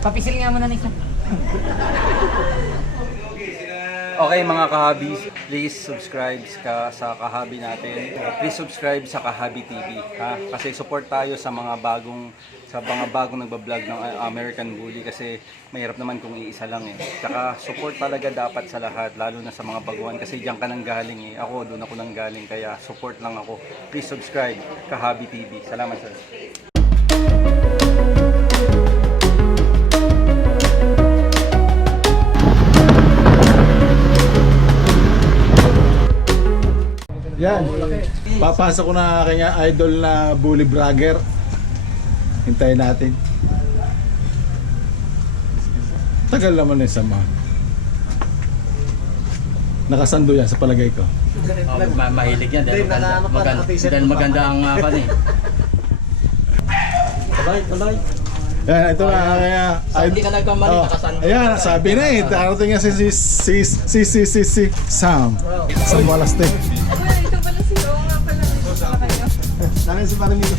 Papisil nga muna nito. Okay mga kahabis, please subscribe sa kahabi natin. Please subscribe sa Kahabi TV, ha? Kasi support tayo sa mga bagong nagba-vlog ng American Bully kasi mahirap naman kung iisa lang eh. Tsaka support talaga dapat sa lahat, lalo na sa mga baguhan kasi diyan ka nang galing eh. Ako doon ako nang galing kaya support lang ako. Please subscribe Kahabi TV. Salamat sir. Yan. Papasok ko na kanya idol na bully vlogger. Hintayin natin. Tagal naman yung sama. Nakasando yan sa palagay ko. Mahilig yan dahil maganda ang kan eh. Tuloy. Yan, ito na kaya Hindi ka nagkamali, nakasando. ayan, sabi na eh. Darating nga si Sam. Sam Walastek. Ito pala si Oo nga pala. Ito pala kayo. Saan si Paramilo?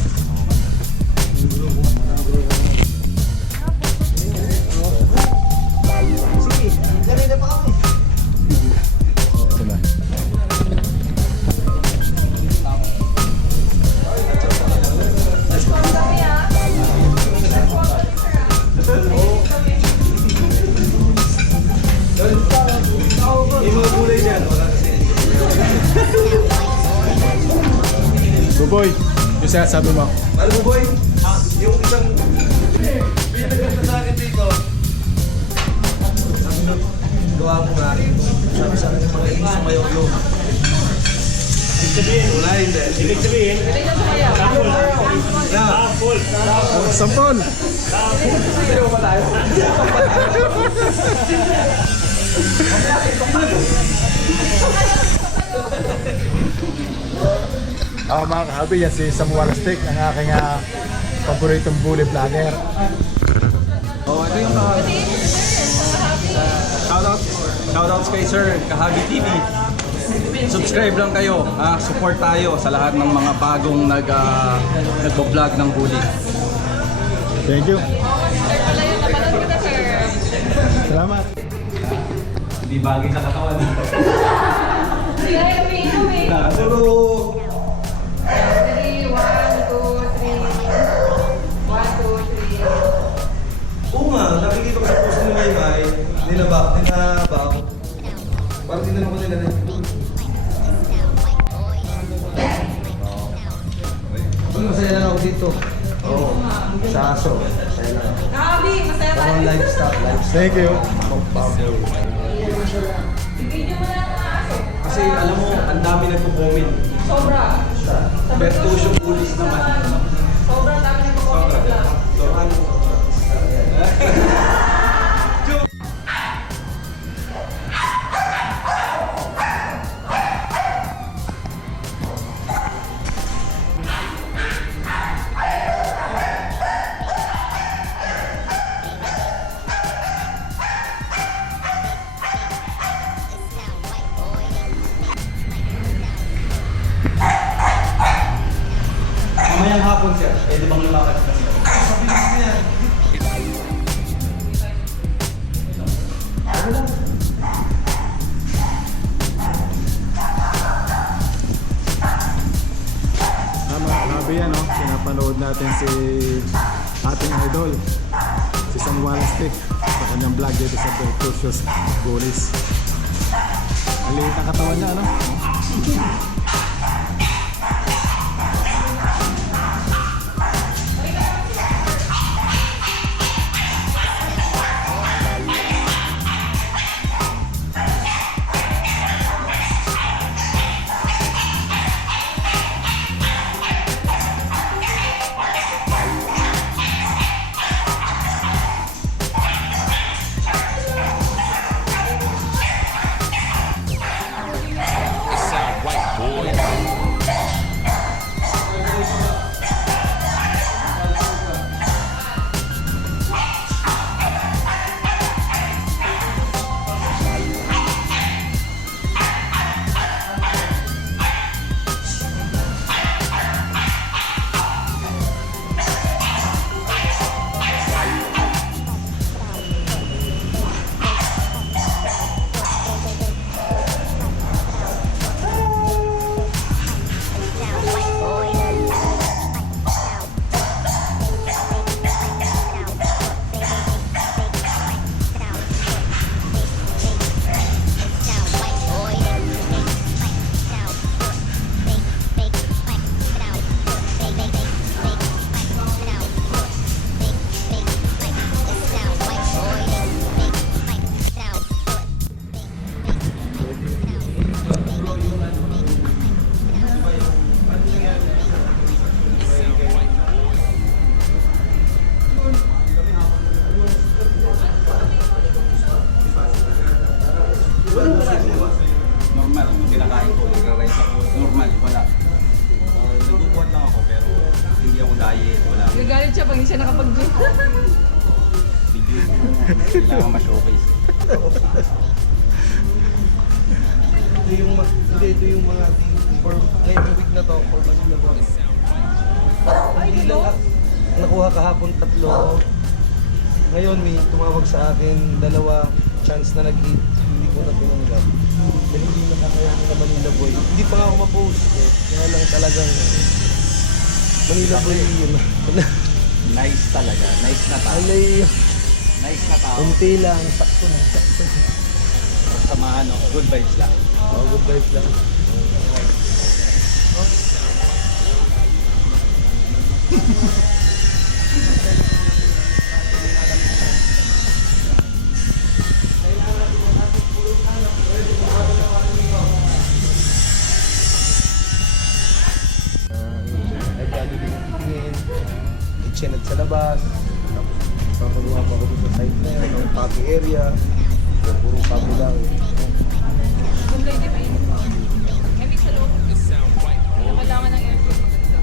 Buboy, yung sinasabi mo. Ano mo boy? Yung isang binaganda sa akin dito. Sabi nung gawa mo nga. Sabi sa akin yung mga inis sumayaw yun. Wala hindi. Ibig sabihin? Sampol! Sayaw pa tayo. Mga kahabi, yan si Sam Walastek, ang aking paboritong bully vlogger. Oh, ito yung kahabi. Shoutouts kay Sir Kahabi TV. Subscribe lang kayo, ha? Support tayo sa lahat ng mga bagong nagbo-vlog ng bully. Thank you. Wala yung napanood kita, sir. Salamat. Hindi bagay sa katawan. Sige, umiinom eh. Pero 3, 1, 2, 3. 1, 2, 3. oo nga, nakikita ko sa post ni Maymay, ninabaw. Parang tinanong ko nila na masaya lang ako dito. Oo. Sa aso. Masaya lang ako. Nakabi, masaya tayo. Ang lifestyle. Thank you. Video mo na ang aso. Kasi alam mo, ang dami nagko-comment. Sobra. Bertusio Bullies naman. Sobrang dami na po-comment lang. Mamayang hapon sir, pwede bang lumakad ka sir? Mga kahabi yan, no? Pinapanood natin si ating idol, si Sam Walastek, sa kanyang vlog dito sa Bertusios Bullies. Ang liit ang katawan niya, ano? White boy. siya nakapag-gym. Video mo na. Kailangan ma-showcase. Ito yung mga for ngayong week na to for Manila Boys. Hindi lang nakuha kahapon 3. Ngayon may tumawag sa akin 2 chance na nag-hit. Hindi ko na tinanggap. Dahil hindi nakakayanan na Manila Boy. Hindi pa nga ako ma-post eh. Kaya lang talagang Manila Boy yun. Nice talaga. Nice na tao. Alay, Nice na tao. unti lang. Sakto na, sakto. Samahan, no? Good vibes lang. Oh, good vibes lang. Nag-tingin, kitchen at sa labas. Tapos papaluha pa ako dito sa site na yun, ng copy area. So, puro copy lang. Kung kayo di ba yun? I mean, sa loob. Yung kailangan ng aircon maganda.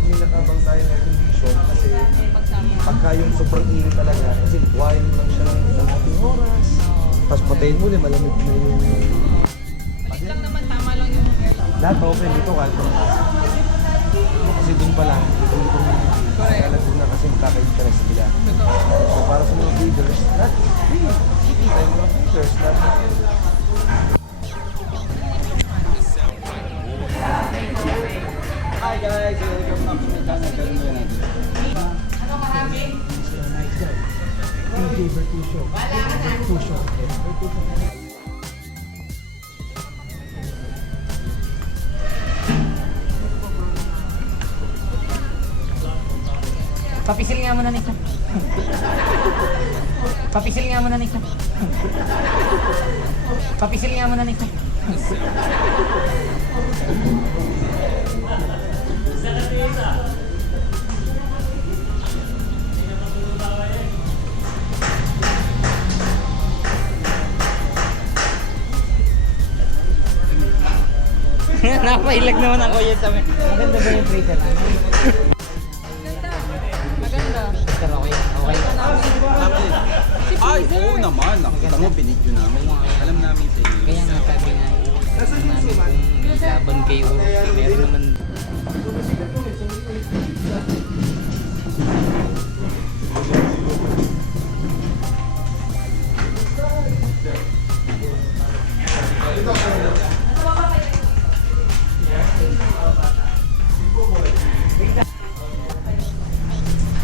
May nakabang tayo ng air condition kasi Pagsama. pagka yung sobrang init talaga, kasi buhayin mo lang siya ng isang ating oras. Tapos patayin mo ulit, malamig na yung... Malit lang naman, tama lang yung aircon. Lahat okay dito kahit kung kasi dun pa lang, dito kaya lang dun na kasi kaka-interest sila. So para sa mga breeders, lahat free. Kita yung mga breeders, lahat. Hi guys! Welcome back to my channel. Ganun mo natin. Ano marami? DJ Bertusio. Bertusio. Papisil nga muna nito. Papisil nga muna nito. Papisil nga muna nito. Napailag naman ako yun sa amin. Maganda ba yung freezer namin? Maganda. Maganda. Pero okay. Okay. Ay, oo naman. Nakita mo, binidyo namin. Alam namin sa iyo. Kaya nga sabi nga namin kung laban kayo, meron naman.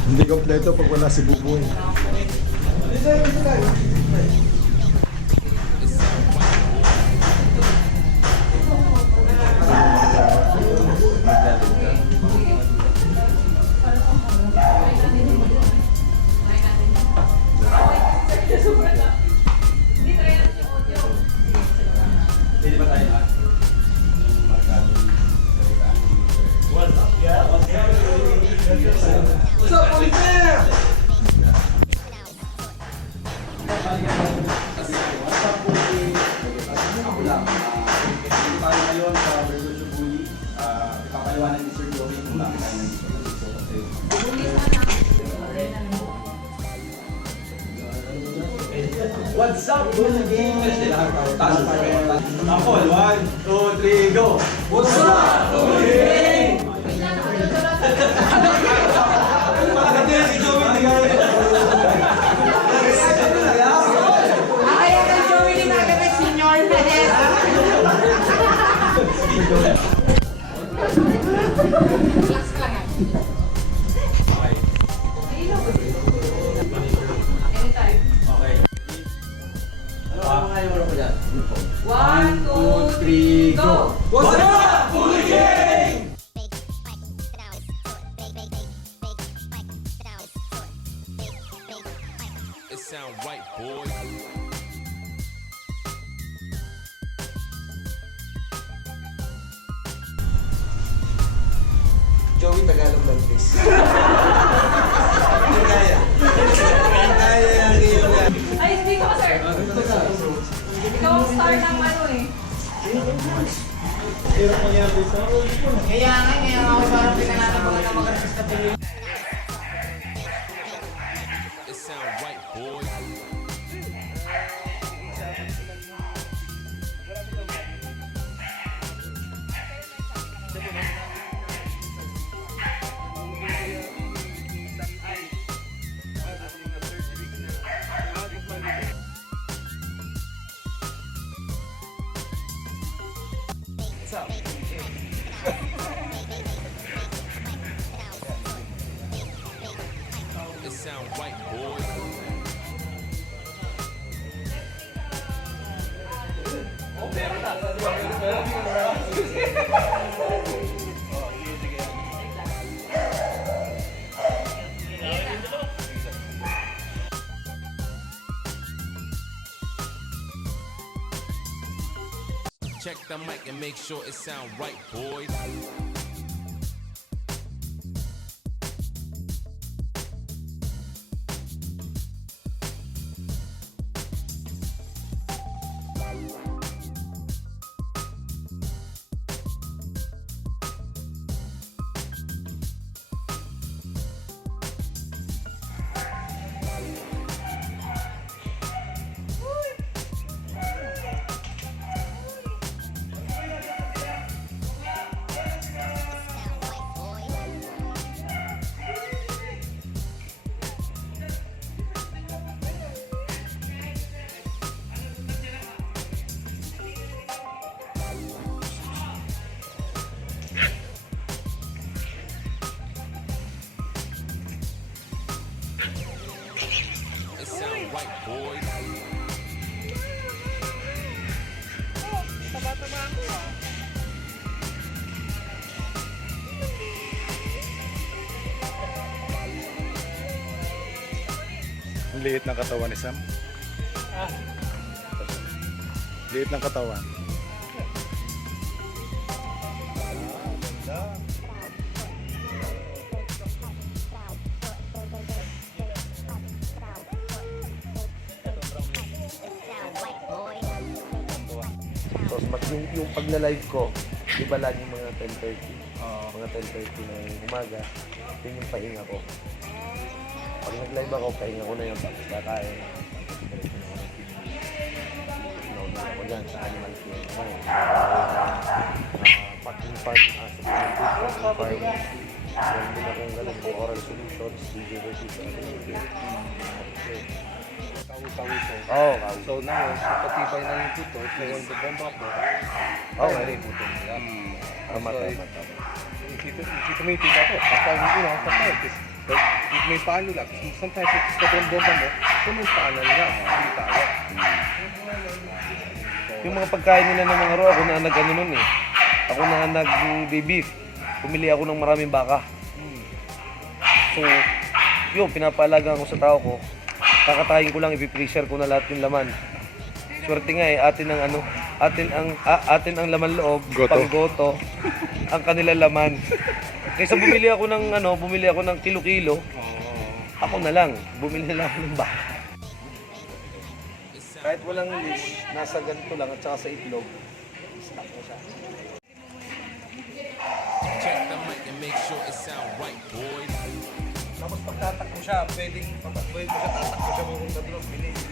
Hindi kompleto pag wala si Buboy. Pwede ba tayo lahat? Tayo ngayon sa Berlusio Bully. Ipapaliwanan ni Sir Joey kung bakit tayo nandito. What's up, Bully? Taas pa rin. Apple, 1, 2, 3, go! What's up, Bully? Si Joey, di kaya. Kaya kay Joey din agad ay senior na Relax ka lang yan. Anytime. Okay. Ano ngayon mo dyan? 1, 2, 3, go! What's up, Bully Gang? It sound right, boy. Joey, Tagalog lang please. Kaya. Kaya yung iyo yan. Ay, dito ka, sir. Ikaw ang star ng ano eh. Kaya nga, kaya ako parang pinananabagan ng mga artista tuloy. Check the mic and make sure it sound right, boys. It sound right, boys. Ang liit ng katawan ni Sam. Liit ng katawan. So, yung pagla-live ko, di ba laging mga 10:30? Mga 10:30 na umaga, yun yung pahinga ko. Pag nag-live ako, pahinga ko na yung pagkakain. Nauna ako dyan sa animal care. Packing farm, packing farm. Meron din akong galing po, Oral Solutions, DJ Versus, Oo, so now, patibay na yung puto, so yung bomba po, okay na yung puto nila. Tama. Tumitig ako, basta may paano lang, sometimes it's the bomba mo, may paano lang, hindi tayo. Yung mga pagkain nila ng mga ro, ako na nag-ano nun eh. Ako na nag-beef. Pumili ako ng maraming baka. So, yun, pinapaalagaan ko sa tao ko. Kakatayin ko lang, i-freezer ko na lahat yung laman. Swerte nga eh, atin ang laman loob, panggoto, ang kanila laman. Kaysa bumili ako ng kilo-kilo, ako na lang, bumili na lang ako ng baka. Kahit walang leash, nasa ganito lang at saka sa itlog, stock ko siya. Check the mic and make sure it sound right, boys. Tapos pag tatakbo siya, pwedeng tatakbo siya kung tatlo, bilis.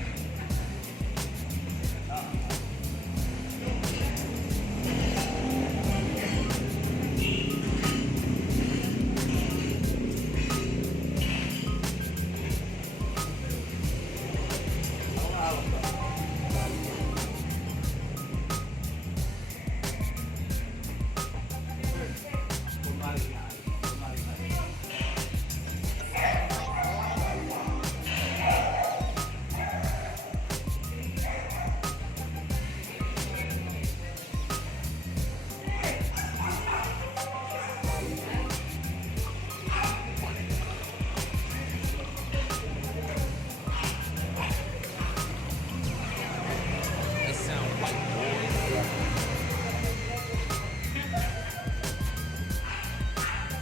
It sound right, boys.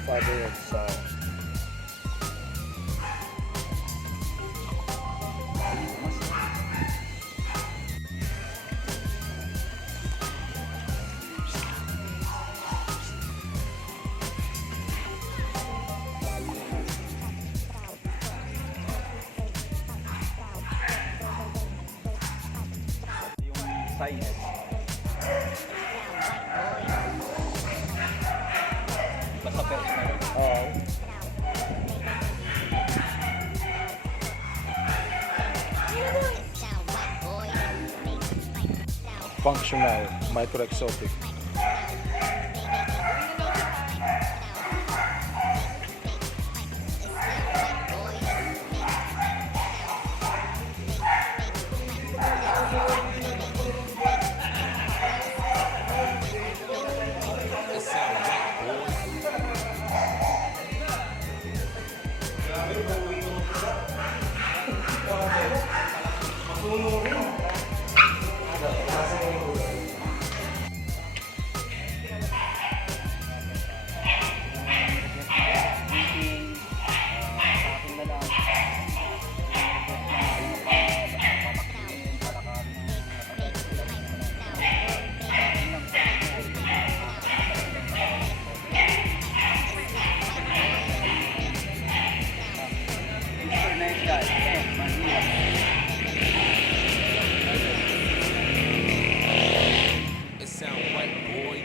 Father and son. Yung size. Basta personal. Oo. Functional, micro-exotic. It sound right, boy.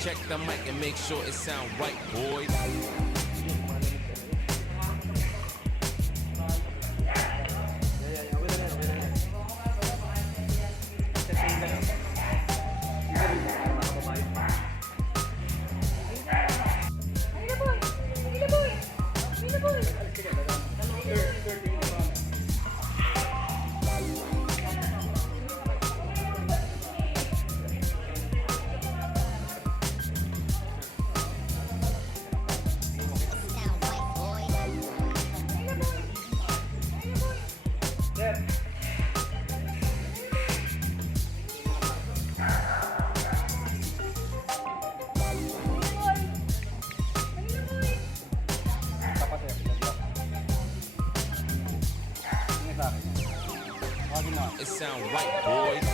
Check the mic and make sure it sound right, boys. It sound right, boys.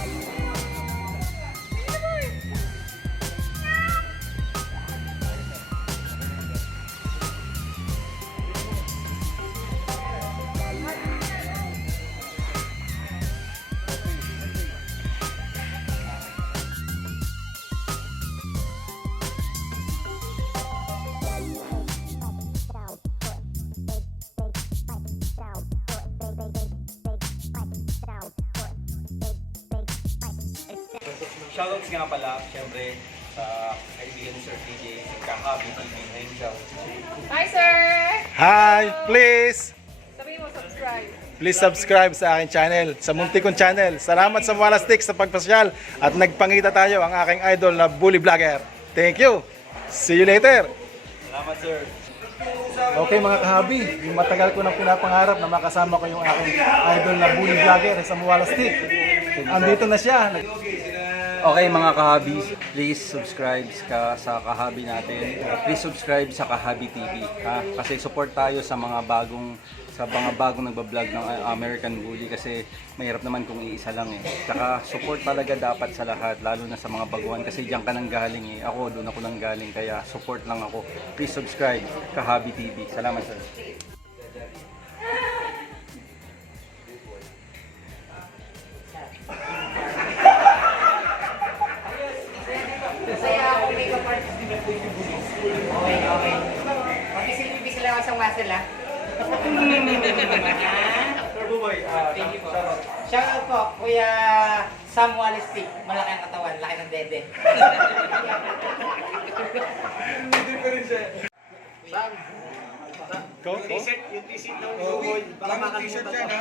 Shoutouts nga pala, syempre, sa kaibigan ni Sir PJ, si Kahabi TV. Ayun siya. Hi, sir! Hi! Please! Sabihin mo, subscribe. Please subscribe sa aking channel, sa munti kong channel. Salamat sa Walastik sa pagpasyal at nagpangita tayo ang aking idol na bully vlogger. Thank you! See you later! Salamat, Sir. Okay mga kahabi, yung matagal ko nang pinapangarap na makasama ko yung aking idol na bully vlogger sa Walastik. Andito na siya. Okay mga kahabi, please subscribe sa kahabi natin. Please subscribe sa Kahabi TV, ha? Kasi support tayo sa mga bagong nagba-vlog ng American Bully kasi mahirap naman kung iisa lang eh. Tsaka support talaga dapat sa lahat, lalo na sa mga baguhan kasi diyan ka nang galing eh. Ako doon ako nang galing kaya support lang ako. Please subscribe Kahabi TV. Salamat sir. Saya ako makeup artist ni Baby Bullies. Okay, okay. Pag-isip sila ako sa muscle, ha? Turbo Boy, Thank you po. Shoutout po, Kuya Sam Walastik. Malaki ang katawan, laki ng dede. Go, go. Yung t-shirt daw ni Boy. Baka makalimutan. T-shirt yan, ha?